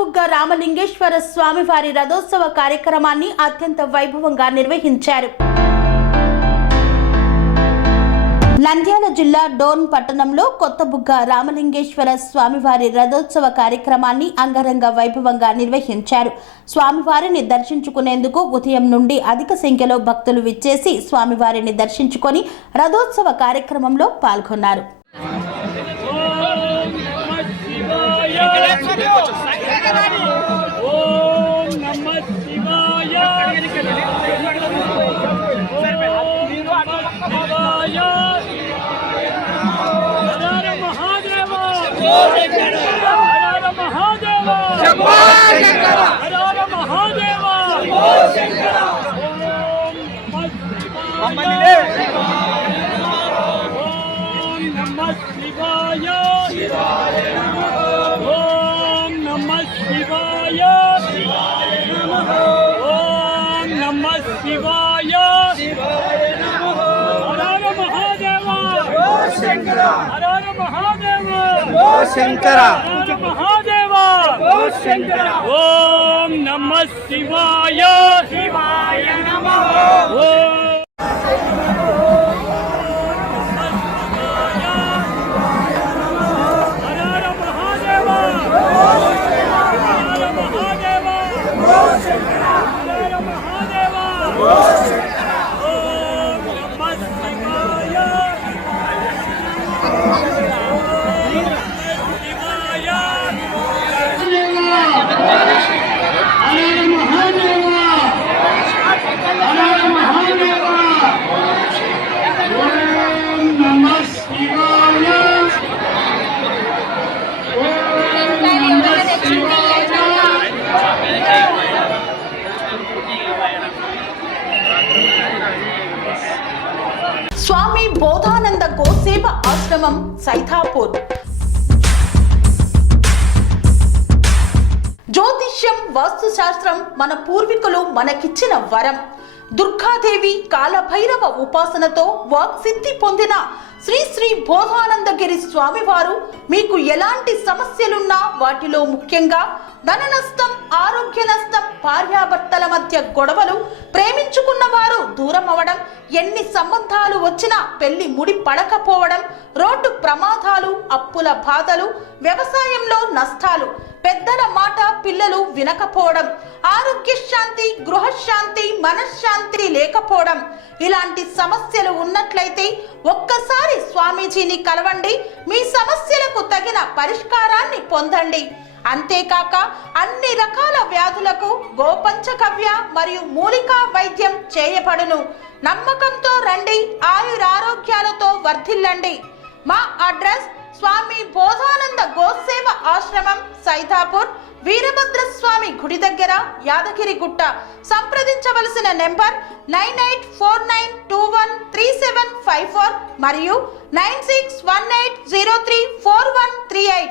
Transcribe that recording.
కొత్తబుగ్గ రామలింగేశ్వర స్వామివారి రథోత్సవ కార్యక్రమాన్ని అత్యంత వైభవంగా నిర్వహించారు. నంద్యాల జిల్లా డోన్ పట్టణంలో కొత్తబుగ్గ రామలింగేశ్వర స్వామివారి రథోత్సవ కార్యక్రమాన్ని అంగరంగ వైభవంగా నిర్వహించారు. స్వామివారిని దర్శించుకునేందుకు ఉదయం నుండి అధిక సంఖ్యలో భక్తులు విచ్చేసి స్వామివారిని దర్శించుకొని రథోత్సవ కార్యక్రమంలో పాల్గొన్నారు. శంకర మహాదేవ శంకర ఓం నమః శివాయ శివాయ నమః ఓం స్వామి బోధానంద గోసేవ ఆశ్రమం సైథాపూర్. జ్యోతిష్యం, వాస్తుశాస్త్రం మన పూర్వీకులు మనకిచ్చిన వరం. దుర్గాదేవి, కాలభైరవ ఉపాసనతో వాక్సిద్ధి పొందిన శ్రీ శ్రీ బోధానందగిరి స్వామివారు మీకు ఎలాంటి సమస్యలున్నా, వాటిలో ముఖ్యంగా ధన నష్టం, ఆరోగ్య నష్టం, భార్యాభర్తల మధ్య గొడవలు, ప్రేమించుకున్న వారు దూరం అవడం, ఎన్ని సంబంధాలు వచ్చినా పెళ్లి ముడి పడకపోవడం, రోడ్డు ప్రమాదాలు, అప్పుల బాధలు, వ్యవసాయంలో నష్టాలు, పెద్దల మాట పిల్లలు వినకపోవడం, ఆరోగ్య శాంతి, గృహశాంతి, మనశ్శాంతి లేకపోవడం, ఇలాంటి సమస్యలు ఉన్నట్లయితే ఒక్కసారి స్వామీజీని కలవండి. మీ సమస్యలకు తగిన పరిష్కారాన్ని పొందండి. అంతేకాక అన్ని రకాల వ్యాధులకు గోపంచకవ్య మరియు మూలికా వైద్యం చేయబడును. నమ్మకంతో రండి, ఆయురారోగ్యాలతో వర్ధిల్లండి. మా అడ్రస్ స్వామి బోధానంద గోసేవ ఆశ్రమం సైథాపూర్, వీరభద్రస్వామి గుడి దగ్గర, యాదగిరిగుట్ట. సంప్రదించవలసిన నెంబర్ 9849213754 మరియు 9618034138.